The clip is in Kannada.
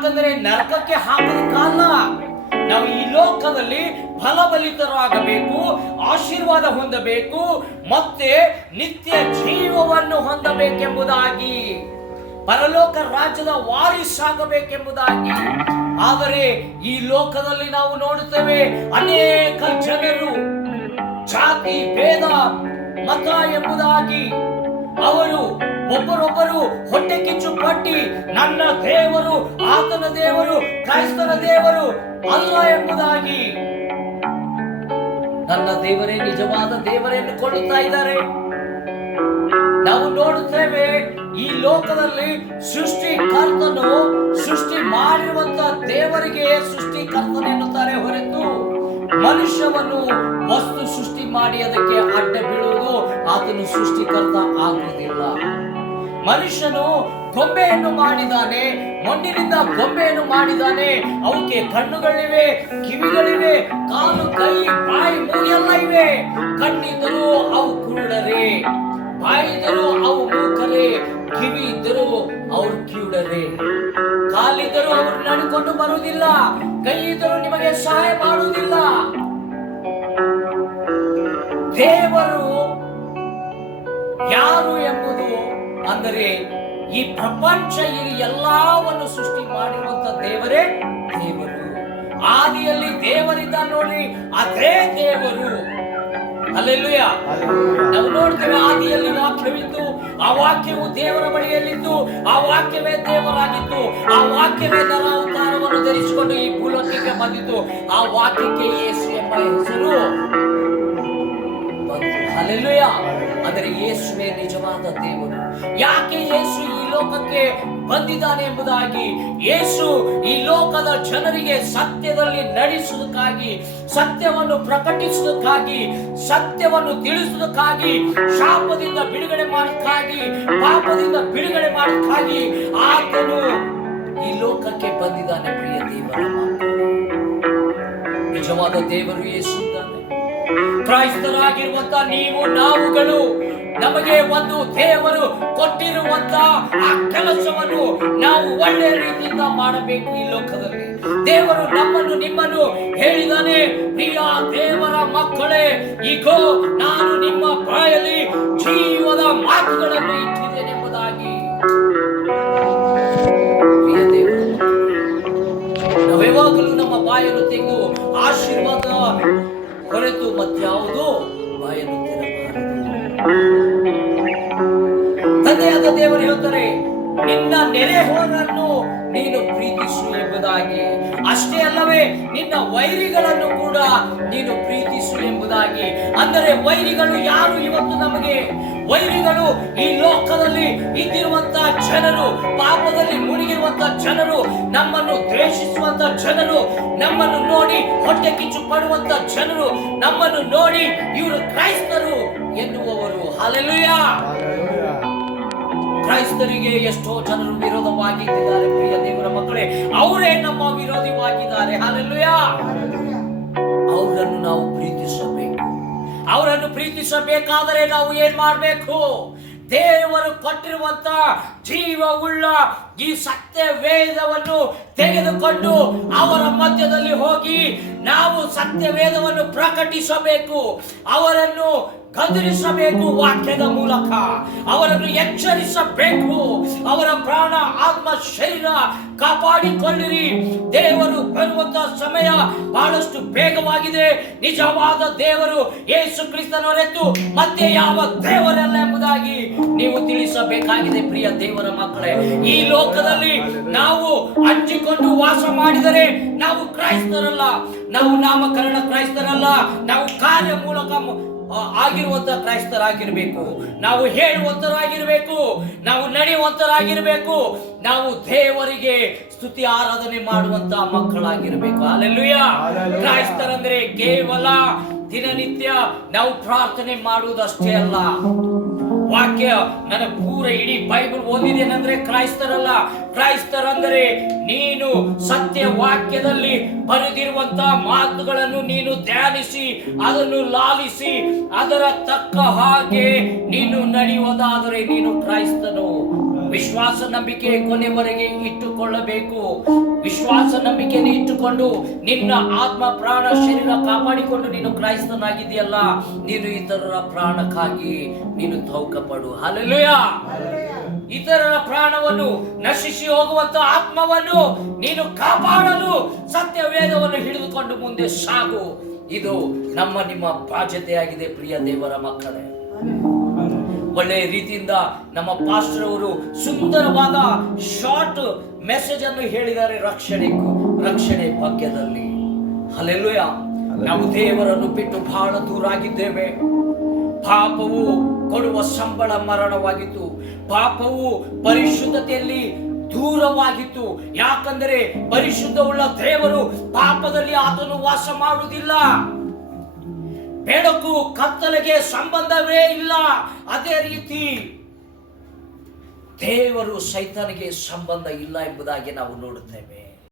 ಯಾಕಂದ್ರೆ ನರಕಕ್ಕೆ ಹಾಕೋದಕ್ಕಲ್ಲ. ನಾವು ಈ ಲೋಕದಲ್ಲಿ ಫಲಬಲಿತರಾಗಬೇಕು, ಆಶೀರ್ವಾದ ಹೊಂದಬೇಕು, ಮತ್ತೆ ನಿತ್ಯ ಜೀವವನ್ನು ಹೊಂದಬೇಕೆಂಬುದಾಗಿ, ಪರಲೋಕ ರಾಜ್ಯದ ವಾರಿಸಾಗಬೇಕೆಂಬುದಾಗಿ. ಆದರೆ ಈ ಲೋಕದಲ್ಲಿ ನಾವು ನೋಡುತ್ತೇವೆ, ಅನೇಕ ಜನರು ಜಾತಿ ಭೇದ ಮತ ಎಂಬುದಾಗಿ ಅವರು ಒಬ್ಬರೊಬ್ಬರು ಹೊಟ್ಟೆ ಕಿಚ್ಚು ಪಟ್ಟಿ ನನ್ನ ದೇವರು ಆತನ ದೇವರು ಕ್ರೈಸ್ತರ ದೇವರು ಅಲ್ಲ ಎಂಬುದಾಗಿ ನನ್ನ ದೇವರೇ ನಿಜವಾದ ದೇವರೆಂದು ಕೊಳ್ಳುತ್ತಾ ಇದ್ದಾರೆ. ನಾವು ನೋಡುತ್ತೇವೆ ಈ ಲೋಕದಲ್ಲಿ ಸೃಷ್ಟಿಕರ್ತನು ಸೃಷ್ಟಿ ಮಾಡಿರುವಂತಹ ದೇವರಿಗೆ ಸೃಷ್ಟಿಕರ್ತನ ಎನ್ನುತ್ತಾರೆ ಹೊರತು ಮನುಷ್ಯವನ್ನು ವಸ್ತು ಸೃಷ್ಟಿ ಮಾಡಿ ಅದಕ್ಕೆ ಅಡ್ಡ ಬೀಳುವುದು ಆತನು ಸೃಷ್ಟಿಕರ್ತ ಆಗುವುದಿಲ್ಲ. ಮನುಷ್ಯನು ಗೊಂಬೆಯನ್ನು ಮಾಡಿದ್ದಾನೆ, ಮಣ್ಣಿನಿಂದ ಗೊಂಬೆಯನ್ನು ಮಾಡಿದ್ದಾನೆ. ಅವಕ್ಕೆ ಕಣ್ಣುಗಳಿವೆ, ಕಿವಿಗಳಿವೆ, ಕಾಲು ಕೈ ಬಾಯಿ ಮೂಗೆಲ್ಲ ಇವೆ. ಕಣ್ಣಿದ್ದರೂ ಅವು ಕುರುಡರೇ, ಬಾಯಿದ್ದರೂ ಅವು ಮೂಕರೇ, ಕಿವಿ ಇದ್ದರೂ ಅವರು ಕಿವುಡರೇ, ಕಾಲಿದ್ದರೂ ಅವರು ನಡೆಕೊಂಡು ಬರುವುದಿಲ್ಲ, ಕೈ ಇದ್ದರೂ ನಿಮಗೆ ಸಹಾಯ ಮಾಡುವುದಿಲ್ಲ. ದೇವರು ಯಾರು ಎಂಬುದು ಅಂದರೆ ಈ ಪ್ರಪಂಚ ಈ ಎಲ್ಲವನ್ನು ಸೃಷ್ಟಿ ಮಾಡಿರುವಂತ ದೇವರೇ ದೇವರು. ಆದಿಯಲ್ಲಿ ದೇವರಿದ್ದ ನೋಡಿ, ಅದೇ ದೇವರು. ಹಲ್ಲೆಲೂಯಾ. ನಾವು ನೋಡ್ತೇವೆ, ಆದಿಯಲ್ಲಿ ವಾಕ್ಯವಿತ್ತು, ಆ ವಾಕ್ಯವು ದೇವರ ಬಳಿಯಲ್ಲಿತ್ತು, ಆ ವಾಕ್ಯವೇ ದೇವರಾಗಿತ್ತು, ಆ ವಾಕ್ಯವೇ ನರಾವತಾರವನ್ನು ಧರಿಸಿಕೊಂಡು ಈ ಭೂಲೋಕಕ್ಕೆ ಬಂದಿತ್ತು. ಆ ವಾಕ್ಯಕ್ಕೆ ಯೇಸು ಎಂಬ ಹೆಸರು ಬಂತು. ಹಲ್ಲೆಲೂಯಾ. ಅಂದರೆ ಯೇಸುವೇ ನಿಜವಾದ ದೇವರು. ಯಾಕೆ ಯೇಸು ಈ ಲೋಕಕ್ಕೆ ಬಂದಿದ್ದಾನೆ ಎಂಬುದಾಗಿ, ಯೇಸು ಈ ಲೋಕದ ಜನರಿಗೆ ಸತ್ಯದಲ್ಲಿ ನಡೆಸುವುದಕ್ಕಾಗಿ, ಸತ್ಯವನ್ನು ಪ್ರಕಟಿಸುವುದಕ್ಕಾಗಿ, ಸತ್ಯವನ್ನು ತಿಳಿಸುವುದಕ್ಕಾಗಿ, ಶಾಪದಿಂದ ಬಿಡುಗಡೆ ಮಾಡೋದಕ್ಕಾಗಿ, ಪಾಪದಿಂದ ಬಿಡುಗಡೆ ಮಾಡೋದಕ್ಕಾಗಿ ಆತನು ಈ ಲೋಕಕ್ಕೆ ಬಂದಿದ್ದಾನೆ. ಪ್ರಿಯ ದೇವರ ನಿಜವಾದ ದೇವರು ಯೇಸು ಇದ್ದಾನೆ. ಕ್ರೈಸ್ತರಾಗಿರುವಂತ ನೀವು ನಾವುಗಳು ನಮಗೆ ಒಂದು ದೇವರು ಕೊಟ್ಟಿರುವಂತ ಆ ಕೆಲಸವನ್ನು ನಾವು ಒಳ್ಳೆಯ ರೀತಿಯಿಂದ ಮಾಡಬೇಕು. ಈ ಲೋಕದಲ್ಲಿ ದೇವರು ನಮ್ಮನ್ನು ನಿಮ್ಮನ್ನು ಹೇಳಿದಾನೆ, ಪ್ರಿಯ ದೇವರ ಮಕ್ಕಳೇ, ಈಗೋ ನಾನು ನಿಮ್ಮ ಬಾಯಲ್ಲಿ ಜೀವದ ಮಾತುಗಳನ್ನು ಇಟ್ಟಿದ್ದೇನೆ ಎಂಬುದಾಗಿ. ಪ್ರಿಯ ದೇವರ ನಾವು ಯಾವಾಗಲೂ ನಮ್ಮ ಬಾಯನ್ನು ತೆಗೆದು ಆಶೀರ್ವಾದ ಹೊರತು ಮತ್ಯಾವುದು ಬಾಯನ್ನು ತೆರಬಾರದು. ತಂದೆಯಾದ ದೇವರು ಹೇಳ್ತಾರೆ, ನಿನ್ನ ನೆರೆಹೊರನ್ನು ನೀನು ಪ್ರೀತಿಸು ಎಂಬುದಾಗಿ. ಅಷ್ಟೇ ಅಲ್ಲವೇ, ನಿನ್ನ ವೈರಿಗಳನ್ನು ಕೂಡ ನೀನು ಪ್ರೀತಿಸು ಎಂಬುದಾಗಿ. ಅಂದರೆ ವೈರಿಗಳು ಯಾರು? ಇವತ್ತು ನಮಗೆ ವೈರಿಗಳು ಈ ಲೋಕದಲ್ಲಿ ಇದ್ದಿರುವಂತಹ ಜನರು, ಪಾಪದಲ್ಲಿ ಮುಳುಗಿರುವಂತ ಜನರು, ನಮ್ಮನ್ನು ದ್ವೇಷಿಸುವಂತ ಜನರು, ನಮ್ಮನ್ನು ನೋಡಿ ಹೊಟ್ಟೆ ಕಿಚ್ಚು ಪಡುವಂತ ಜನರು, ನಮ್ಮನ್ನು ನೋಡಿ ಇವರು ಕ್ರೈಸ್ತರು ಎನ್ನುವವರು. ಹಲ್ಲೆಲೂಯಾ. ಕ್ರೈಸ್ತರಿಗೆ ಎಷ್ಟೋ ಜನರು ವಿರೋಧವಾಗಿದ್ದಾರೆ. ಪ್ರಿಯ ದೇವರ ಮಕ್ಕಳೇ, ಅವರೇ ನಮ್ಮ ವಿರೋಧಿವಾಗಿದ್ದಾರೆ. ಹಲ್ಲೆಲೂಯಾ. ಅವರನ್ನು ನಾವು ಪ್ರೀತಿಸಬೇಕು. ಅವರನ್ನು ಪ್ರೀತಿಸಬೇಕಾದರೆ ನಾವು ಏನ್ ಮಾಡಬೇಕು? ದೇವರು ಕೊಟ್ಟಿರುವಂತ ಜೀವವುಳ್ಳ ಈ ಸತ್ಯ ವೇದವನ್ನು ತೆಗೆದುಕೊಂಡು ಅವರ ಮಧ್ಯದಲ್ಲಿ ಹೋಗಿ ನಾವು ಸತ್ಯ ವೇದವನ್ನು ಪ್ರಕಟಿಸಬೇಕು. ಅವರನ್ನು ಗದರಿಸಬೇಕು. ವಾಕ್ಯದ ಮೂಲಕ ಅವರನ್ನು ಎಚ್ಚರಿಸಬೇಕು. ಅವರ ಪ್ರಾಣ ಆತ್ಮ ಶರೀರ ಕಾಪಾಡಿಕೊಳ್ಳಿರಿ. ದೇವರು ಬರುವಂತಹ ಸಮಯ ಬಹಳಷ್ಟು ಬೇಗವಾಗಿದೆ. ನಿಜವಾದ ದೇವರು ಯೇಸು ಕ್ರಿಸ್ತನವರೆದ್ದು ಮತ್ತೆ ಯಾವ ದೇವರಲ್ಲ ಎಂಬುದಾಗಿ ನೀವು ತಿಳಿಸಬೇಕಾಗಿದೆ. ಪ್ರಿಯ ದೇವರ ಮಕ್ಕಳೇ, ಈ ಲೋಕದಲ್ಲಿ ನಾವು ಹಂಚಿಕೊಂಡು ವಾಸ ಮಾಡಿದರೆ ನಾವು ಕ್ರೈಸ್ತರಲ್ಲ. ನಾವು ನಾಮಕರಣ ಕ್ರೈಸ್ತರಲ್ಲ. ನಾವು ಕಾರ್ಯ ಮೂಲಕ ಆಗಿರುವಂತ ಕ್ರೈಸ್ತರಾಗಿರ್ಬೇಕು. ನಾವು ಹೇಳುವಂತರಾಗಿರ್ಬೇಕು. ನಾವು ನಡೆಯುವಂತರಾಗಿರ್ಬೇಕು. ನಾವು ದೇವರಿಗೆ ಸ್ತುತಿ ಆರಾಧನೆ ಮಾಡುವಂತ ಮಕ್ಕಳಾಗಿರ್ಬೇಕು. ಹಲ್ಲೆಲೂಯಾ. ಕ್ರೈಸ್ತರಂದ್ರೆ ಕೇವಲ ದಿನನಿತ್ಯ ನಾವು ಪ್ರಾರ್ಥನೆ ಮಾಡುವುದಷ್ಟೇ ಅಲ್ಲ. ವಾಕ್ಯ ನನ್ನ ಪೂರ ಇಡೀ ಬೈಬಲ್ ಓದಿದೇನೆಂದ್ರೆ ಕ್ರೈಸ್ತರಲ್ಲ. ಕ್ರೈಸ್ತರಂದರೆ ನೀನು ಸತ್ಯ ವಾಕ್ಯದಲ್ಲಿ ಬರೆದಿರುವಂತಹ ಮಾತುಗಳನ್ನು ನೀನು ಧ್ಯಾನಿಸಿ, ಅದನ್ನು ಲಾಲಿಸಿ, ಅದರ ತಕ್ಕ ಹಾಗೆ ನೀನು ನಡೆಯುವುದಾದರೆ ನೀನು ಕ್ರೈಸ್ತನು. ವಿಶ್ವಾಸ ನಂಬಿಕೆ ಕೊನೆವರೆಗೆ ಇಟ್ಟುಕೊಳ್ಳಬೇಕು. ವಿಶ್ವಾಸ ನಂಬಿಕೆಯನ್ನು ಇಟ್ಟುಕೊಂಡು ನಿನ್ನ ಆತ್ಮ ಪ್ರಾಣ ಶರೀರ ಕಾಪಾಡಿಕೊಂಡು ನೀನು ಕ್ರೈಸ್ತನಾಗಿದೆಯಲ್ಲ, ನೀನು ಇತರರ ಪ್ರಾಣಕ್ಕಾಗಿ ನೀನು ತೌಕ ಪಡು. ಹಲ್ಲೆಲೂಯಾ. ಇತರರ ಪ್ರಾಣವನ್ನು ನಶಿಸಿ ಹೋಗುವಂತ ಆತ್ಮವನ್ನು ನೀನು ಕಾಪಾಡಲು ಸತ್ಯ ವೇದವನ್ನು ಹಿಡಿದುಕೊಂಡು ಮುಂದೆ ಸಾಗು. ಇದು ನಿಮ್ಮ ಬಾಧ್ಯತೆಯಾಗಿದೆ ಪ್ರಿಯ ದೇವರ ಮಕ್ಕಳೇ. ಒಳ್ಳೆಯ ರೀತಿಯಿಂದ ನಮ್ಮ ಪಾಸ್ಟರ್ ಅವರು ಸುಂದರವಾದ ಶಾರ್ಟ್ ಮೆಸೇಜ್ ಅನ್ನು ಹೇಳಿದ್ದಾರೆ ರಕ್ಷಣೆ ಭಾಗ್ಯದಲ್ಲಿ. ಹಲ್ಲೆಲೂಯಾ. ನಾವು ದೇವರನ್ನು ಬಿಟ್ಟು ಬಹಳ ದೂರ ಆಗಿದ್ದೇವೆ. ಪಾಪವು ಕೊಡುವ ಸಂಬಳ ಮರಣವಾಗಿತ್ತು. ಪಾಪವು ಪರಿಶುದ್ಧತೆಯಲ್ಲಿ ದೂರವಾಗಿತ್ತು. ಯಾಕಂದರೆ ಪರಿಶುದ್ಧವುಳ್ಳ ದೇವರು ಪಾಪದಲ್ಲಿ ಆತನು ವಾಸ ಮಾಡುವುದಿಲ್ಲ. ಬೆಳಕು ಕತ್ತಲೆಗೆ ಸಂಬಂಧವೇ ಇಲ್ಲ. ಅದೇ ರೀತಿ ದೇವರು ಸೈತಾನಿಗೆ ಸಂಬಂಧ ಇಲ್ಲ ಎಂಬುದಾಗಿ ನಾವು ನೋಡುತ್ತೇವೆ.